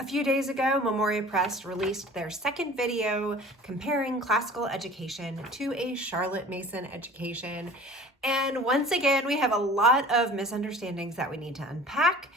A few days ago, Memoria Press released their second video comparing classical education to a Charlotte Mason education. And once again, we have a lot of misunderstandings that we need to unpack.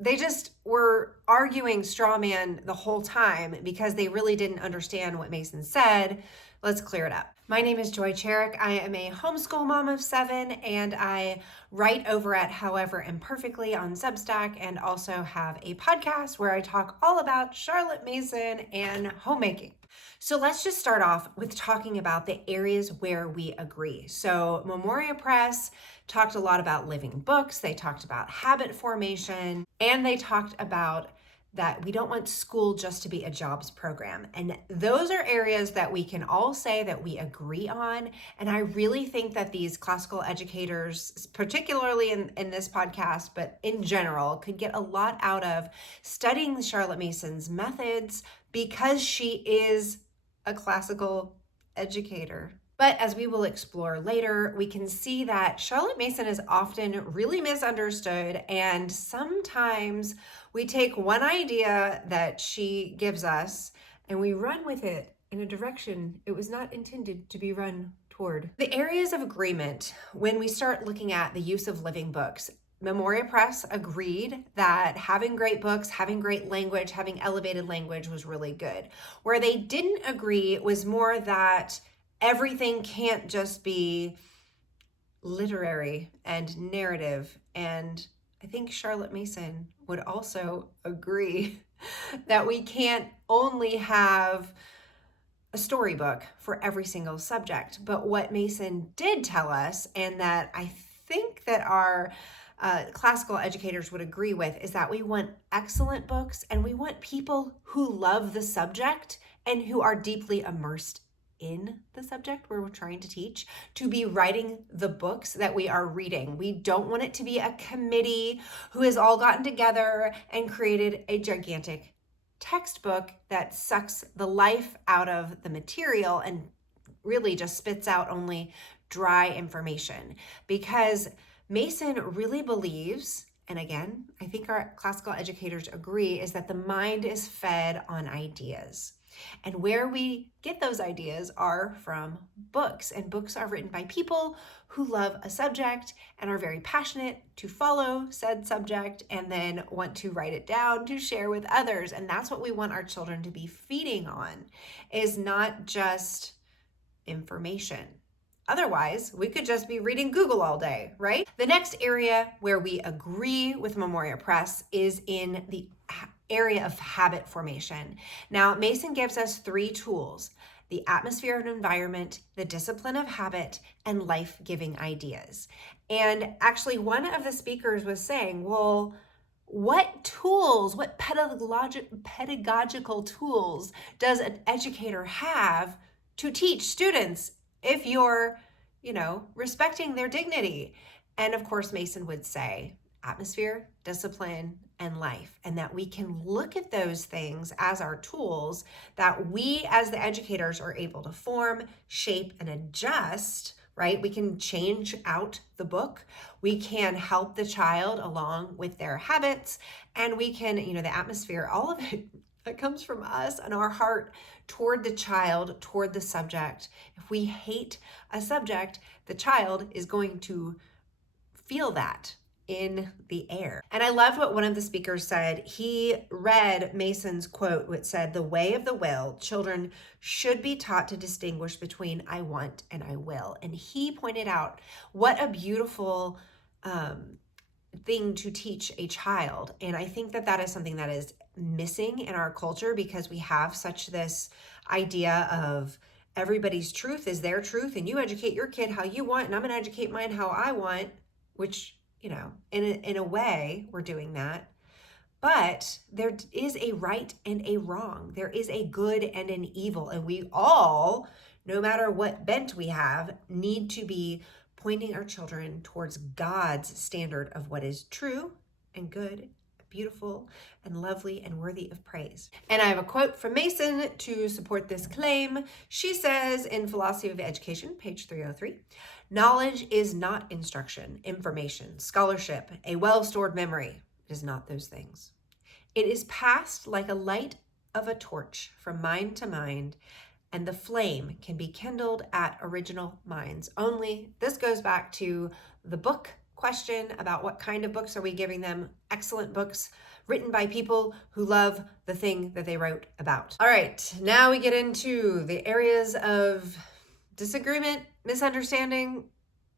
They just were arguing straw man the whole time because they really didn't understand what Mason said. Let's clear it up. My name is Joy Cherick. I am a homeschool mom of 7, and I write over at However Imperfectly on Substack, and also have a podcast where I talk all about Charlotte Mason and homemaking. So let's just start off with talking about the areas where we agree. So Memoria Press talked a lot about living books. They talked about habit formation, and they talked about that we don't want school just to be a jobs program. And those are areas that we can all say that we agree on. And I really think that these classical educators, particularly in this podcast, but in general, could get a lot out of studying Charlotte Mason's methods because she is a classical educator. But as we will explore later, we can see that Charlotte Mason is often really misunderstood, and sometimes we take one idea that she gives us and we run with it in a direction it was not intended to be run toward. The areas of agreement when we start looking at the use of living books. Memoria Press agreed that having great books, having great language, having elevated language was really good. Where they didn't agree was more that everything can't just be literary and narrative. And I think Charlotte Mason would also agree that we can't only have a storybook for every single subject. But what Mason did tell us, and that I think that our classical educators would agree with, is that we want excellent books, and we want people who love the subject and who are deeply immersed in the subject where we're trying to teach to be writing the books that we are reading. We don't want it to be a committee who has all gotten together and created a gigantic textbook that sucks the life out of the material and really just spits out only dry information. Because Mason really believes, and again, I think our classical educators agree, is that the mind is fed on ideas. And where we get those ideas are from books, and books are written by people who love a subject and are very passionate to follow said subject and then want to write it down to share with others. And that's what we want our children to be feeding on, is not just information. Otherwise, we could just be reading Google all day, right? The next area where we agree with Memoria Press is in the area of habit formation. Now, Mason gives us 3 tools: the atmosphere and environment, the discipline of habit, and life-giving ideas. And actually, one of the speakers was saying, well, what tools, what pedagogical tools does an educator have to teach students if you're, respecting their dignity? And of course, Mason would say atmosphere, discipline, and life, and that we can look at those things as our tools that we as the educators are able to form, shape, and adjust, right? We can change out the book. We can help the child along with their habits, and we can, the atmosphere, all of it that comes from us and our heart toward the child, toward the subject. If we hate a subject, the child is going to feel that in the air. And I loved what one of the speakers said. He read Mason's quote, which said, "The way of the will, children should be taught to distinguish between I want and I will." And he pointed out what a beautiful thing to teach a child. And I think that that is something that is missing in our culture, because we have such this idea of everybody's truth is their truth, and you educate your kid how you want, and I'm going to educate mine how I want, which, in a way, we're doing that. But there is a right and a wrong. There is a good and an evil. And we all, no matter what bent we have, need to be pointing our children towards God's standard of what is true and good, beautiful and lovely and worthy of praise. And I have a quote from Mason to support this claim. She says in Philosophy of Education, page 303, "Knowledge is not instruction, information, scholarship, a well-stored memory. It is not those things. It is passed like a light of a torch from mind to mind, and the flame can be kindled at original minds only. This goes back to the book question about what kind of books are we giving them. Excellent books written by people who love the thing that they wrote about. All right, now we get into the areas of disagreement, misunderstanding.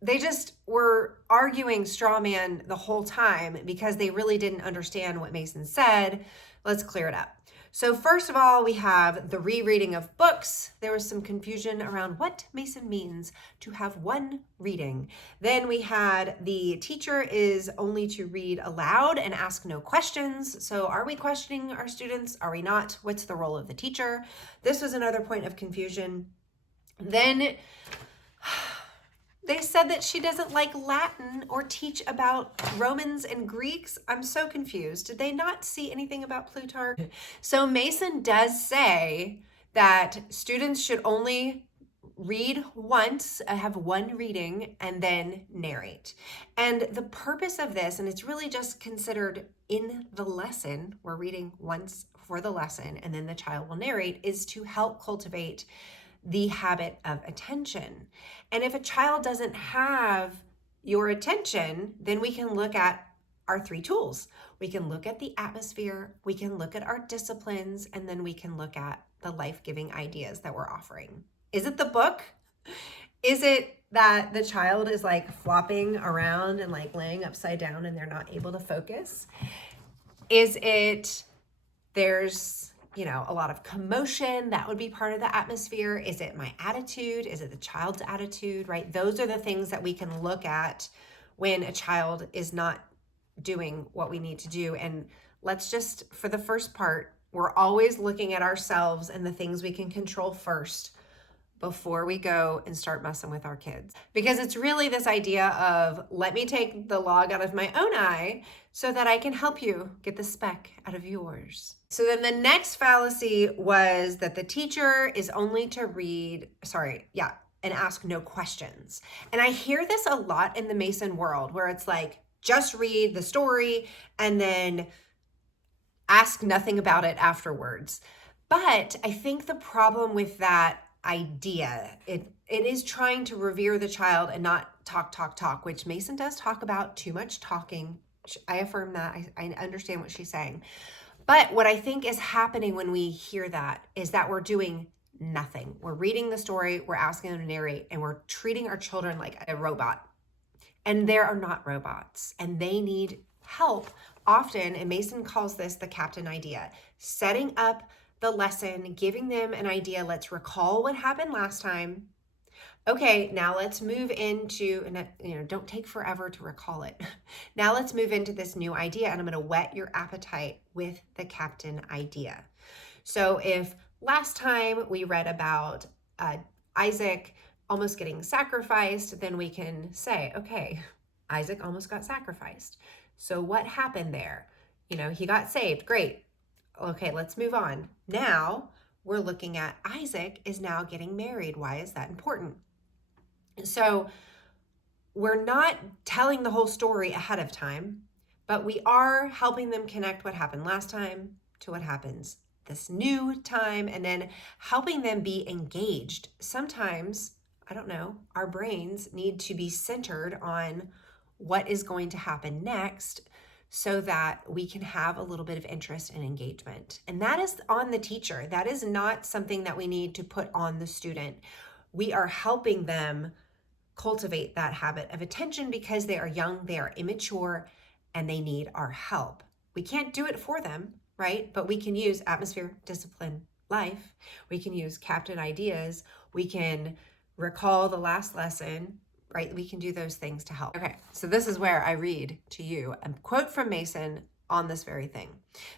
They just were arguing straw man the whole time because they really didn't understand what Mason said. Let's clear it up. So first of all, we have the rereading of books. There was some confusion around what Mason means to have one reading. Then we had the teacher is only to read aloud and ask no questions. So are we questioning our students? Are we not? What's the role of the teacher? This was another point of confusion. Then they said that she doesn't like Latin or teach about Romans and Greeks. I'm so confused. Did they not see anything about Plutarch? So Mason does say that students should only read once, have one reading, and then narrate. And the purpose of this, and it's really just considered in the lesson, we're reading once for the lesson, and then the child will narrate, is to help cultivate the habit of attention. And if a child doesn't have your attention, then we can look at our three tools. We can look at the atmosphere, we can look at our disciplines, and then we can look at the life-giving ideas that we're offering. Is it the book? Is it that the child is like flopping around and like laying upside down and they're not able to focus? Is it there's a lot of commotion? That would be part of the atmosphere. Is it my attitude? Is it the child's attitude, right? Those are the things that we can look at when a child is not doing what we need to do. And let's just, for the first part, we're always looking at ourselves and the things we can control first before we go and start messing with our kids. Because it's really this idea of, let me take the log out of my own eye so that I can help you get the speck out of yours. So then the next fallacy was that the teacher is only to and ask no questions. And I hear this a lot in the Mason world where it's like, just read the story and then ask nothing about it afterwards. But I think the problem with that idea, it is trying to revere the child and not talk, which Mason does talk about too much talking. I affirm that. I understand what she's saying. But what I think is happening when we hear that is that we're doing nothing. We're reading the story, we're asking them to narrate, and we're treating our children like a robot. And there are not robots, and they need help often. And Mason calls this the captain idea, setting up the lesson, giving them an idea. Let's recall what happened last time. Okay, now let's move into, and don't take forever to recall it. Now let's move into this new idea, and I'm going to whet your appetite with the captain idea. So if last time we read about Isaac almost getting sacrificed, then we can say, okay, Isaac almost got sacrificed. So what happened there? He got saved. Great. Okay, let's move on. Now we're looking at Isaac is now getting married. Why is that important? So we're not telling the whole story ahead of time, but we are helping them connect what happened last time to what happens this new time, and then helping them be engaged. Sometimes, our brains need to be centered on what is going to happen next so that we can have a little bit of interest and engagement. And that is on the teacher. That is not something that we need to put on the student. We are helping them cultivate that habit of attention because they are young, they are immature, and they need our help. We can't do it for them, right? But we can use atmosphere, discipline, life. We can use captain ideas. We can recall the last lesson, right? We can do those things to help. Okay, so this is where I read to you a quote from Mason on this very thing.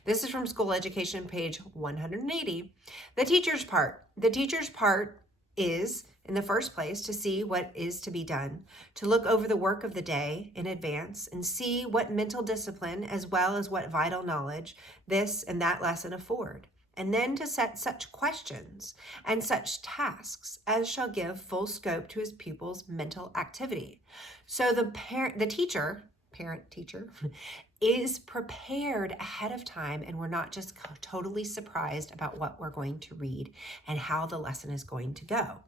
This is from School Education, page 180. The teacher's part. The teacher's part is, in the first place, to see what is to be done, to look over the work of the day in advance and see what mental discipline as well as what vital knowledge this and that lesson afford, and then to set such questions and such tasks as shall give full scope to his pupil's mental activity. So the teacher is prepared ahead of time, and we're not just totally surprised about what we're going to read and how the lesson is going to go.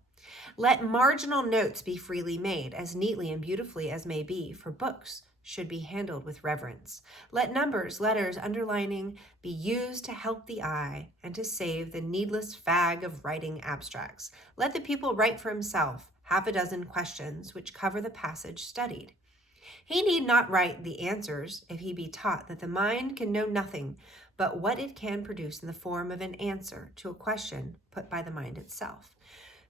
Let marginal notes be freely made, as neatly and beautifully as may be, for books should be handled with reverence. Let numbers, letters, underlining be used to help the eye and to save the needless fag of writing abstracts. Let the pupil write for himself half a dozen questions which cover the passage studied. He need not write the answers if he be taught that the mind can know nothing but what it can produce in the form of an answer to a question put by the mind itself.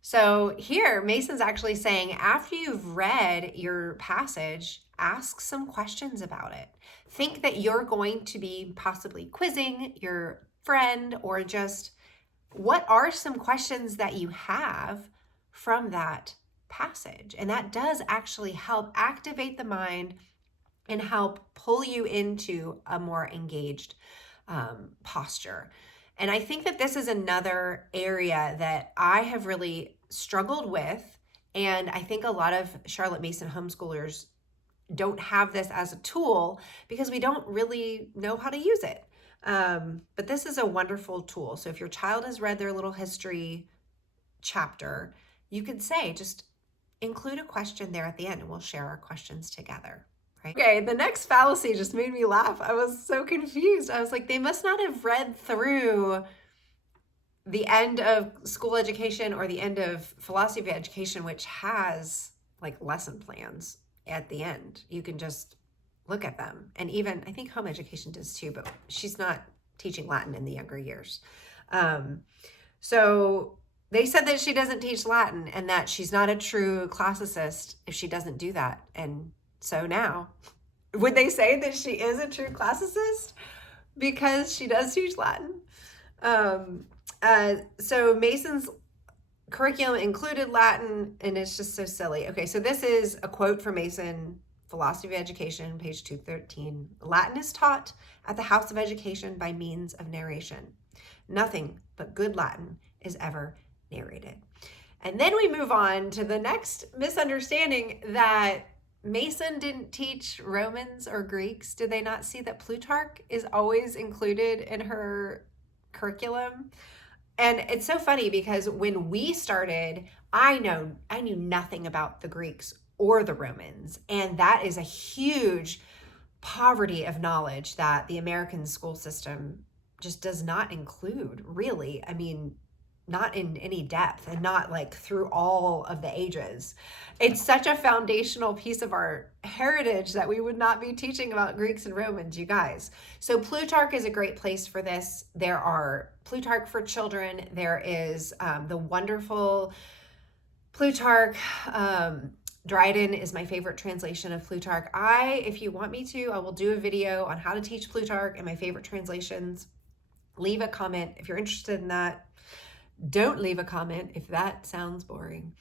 So here, Mason's actually saying, after you've read your passage, ask some questions about it. Think that you're going to be possibly quizzing your friend, or just what are some questions that you have from that passage. And that does actually help activate the mind and help pull you into a more engaged posture. And I think that this is another area that I have really struggled with. And I think a lot of Charlotte Mason homeschoolers don't have this as a tool because we don't really know how to use it. But this is a wonderful tool. So if your child has read their little history chapter, you could say, just include a question there at the end and we'll share our questions together. Right? Okay, the next fallacy just made me laugh. I was so confused. I was like, they must not have read through the end of school education or the end of philosophy of education, which has like lesson plans at the end. You can just look at them. And even, I think home education does too, but she's not teaching Latin in the younger years. So they said that she doesn't teach Latin and that she's not a true classicist if she doesn't do that. And so now, would they say that she is a true classicist because she does teach Latin? So Mason's curriculum included Latin, and it's just so silly. Okay, so this is a quote from Mason, Philosophy of Education, page 213. Latin is taught at the House of Education by means of narration. Nothing but good Latin is ever narrated. And then we move on to the next misunderstanding, that Mason didn't teach Romans or Greeks. Did they not see that Plutarch is always included in her curriculum? And it's so funny because when we started, I knew nothing about the Greeks or the Romans. And that is a huge poverty of knowledge that the American school system just does not include, really. I mean, not in any depth and not like through all of the ages. It's such a foundational piece of our heritage that we would not be teaching about Greeks and Romans, you guys. So Plutarch is a great place for this. There are Plutarch for children. There is the wonderful Plutarch. Dryden is my favorite translation of Plutarch. If you want me to, I will do a video on how to teach Plutarch and my favorite translations. Leave a comment if you're interested in that. Don't leave a comment if that sounds boring.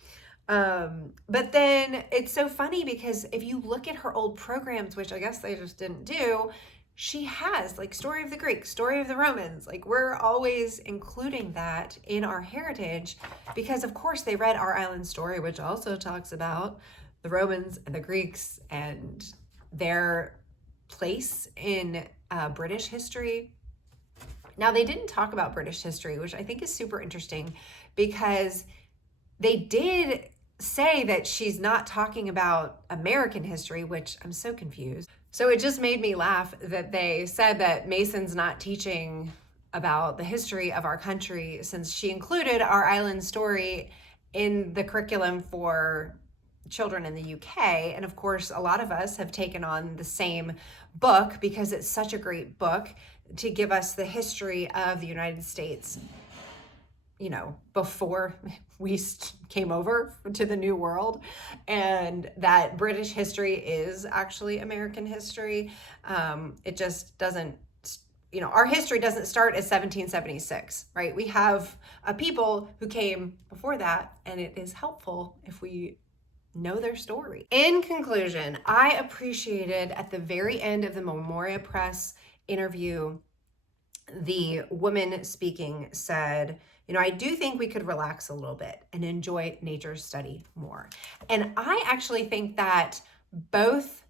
But then it's so funny because if you look at her old programs, which I guess they just didn't do, she has like story of the Greeks, story of the Romans. Like, we're always including that in our heritage because of course they read Our Island Story, which also talks about the Romans and the Greeks and their place in British history. Now, they didn't talk about British history, which I think is super interesting because they did say that she's not talking about American history, which I'm so confused. So it just made me laugh that they said that Mason's not teaching about the history of our country since she included Our Island Story in the curriculum for children in the UK. And of course, a lot of us have taken on the same book because it's such a great book to give us the history of the United States, you know, before we came over to the New World, and that British history is actually American history. It just doesn't, you know, our history doesn't start at 1776, right? We have a people who came before that, and it is helpful if we know their story. In conclusion, I appreciated at the very end of the Memoria Press interview, the woman speaking said, you know, I do think we could relax a little bit and enjoy nature study more. And I actually think that both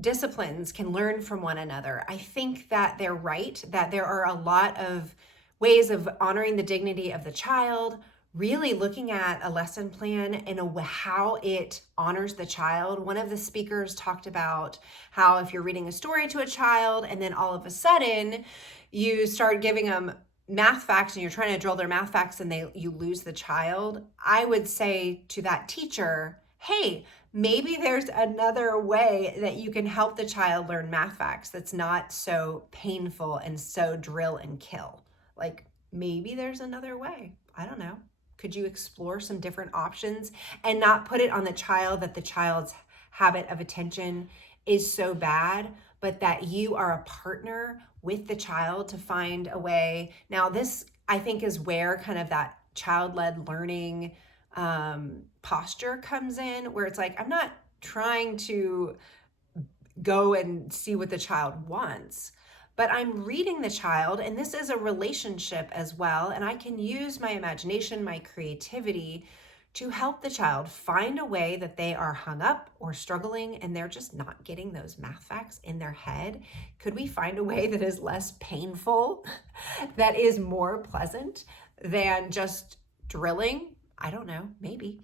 disciplines can learn from one another. I think that they're right, that there are a lot of ways of honoring the dignity of the child, really looking at a lesson plan and how it honors the child. One of the speakers talked about how if you're reading a story to a child and then all of a sudden you start giving them math facts and you're trying to drill their math facts and you lose the child, I would say to that teacher, hey, maybe there's another way that you can help the child learn math facts that's not so painful and so drill and kill. Like, maybe there's another way. I don't know. Could you explore some different options and not put it on the child that the child's habit of attention is so bad, but that you are a partner with the child to find a way. Now, this, I think, is where kind of that child-led learning posture comes in, where it's like, I'm not trying to go and see what the child wants, but I'm reading the child, and this is a relationship as well, and I can use my imagination, my creativity to help the child find a way that they are hung up or struggling and they're just not getting those math facts in their head. Could we find a way that is less painful, that is more pleasant than just drilling? I don't know, maybe.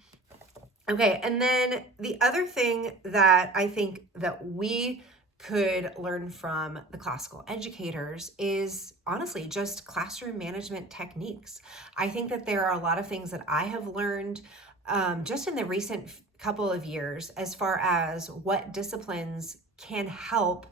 Okay, and then the other thing that I think that we could learn from the classical educators is honestly just classroom management techniques. I think that there are a lot of things that I have learned just in the recent couple of years as far as what disciplines can help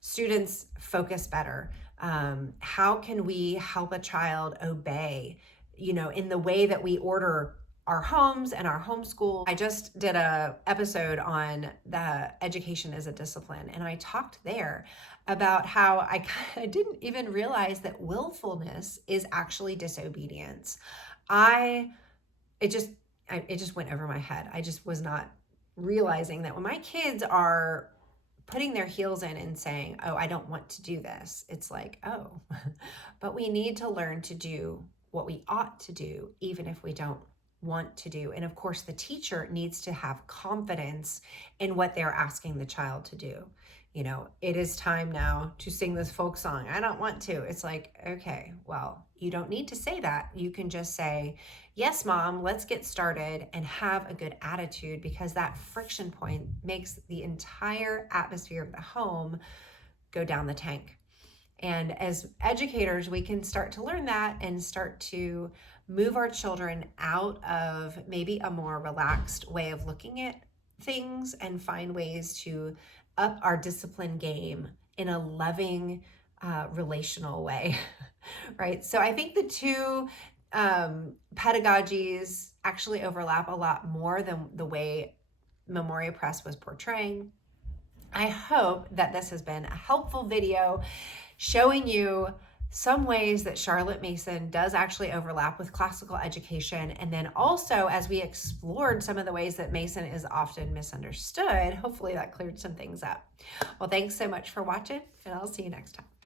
students focus better. How can we help a child obey, in the way that we order our homes and our homeschool. I just did a episode on the education as a discipline, and I talked there about how I didn't even realize that willfulness is actually disobedience. It just went over my head. I just was not realizing that when my kids are putting their heels in and saying, oh, I don't want to do this, it's like, oh, but we need to learn to do what we ought to do, even if we don't want to do. And of course, the teacher needs to have confidence in what they're asking the child to do. It is time now to sing this folk song. I don't want to. It's like, okay, well, you don't need to say that. You can just say, yes, mom, let's get started, and have a good attitude, because that friction point makes the entire atmosphere of the home go down the tank. And as educators, we can start to learn that and start to move our children out of maybe a more relaxed way of looking at things and find ways to up our discipline game in a loving, relational way, right? So I think the two pedagogies actually overlap a lot more than the way Memoria Press was portraying. I hope that this has been a helpful video showing you some ways that Charlotte Mason does actually overlap with classical education. And then also, as we explored some of the ways that Mason is often misunderstood, hopefully that cleared some things up. Well, thanks so much for watching, and I'll see you next time.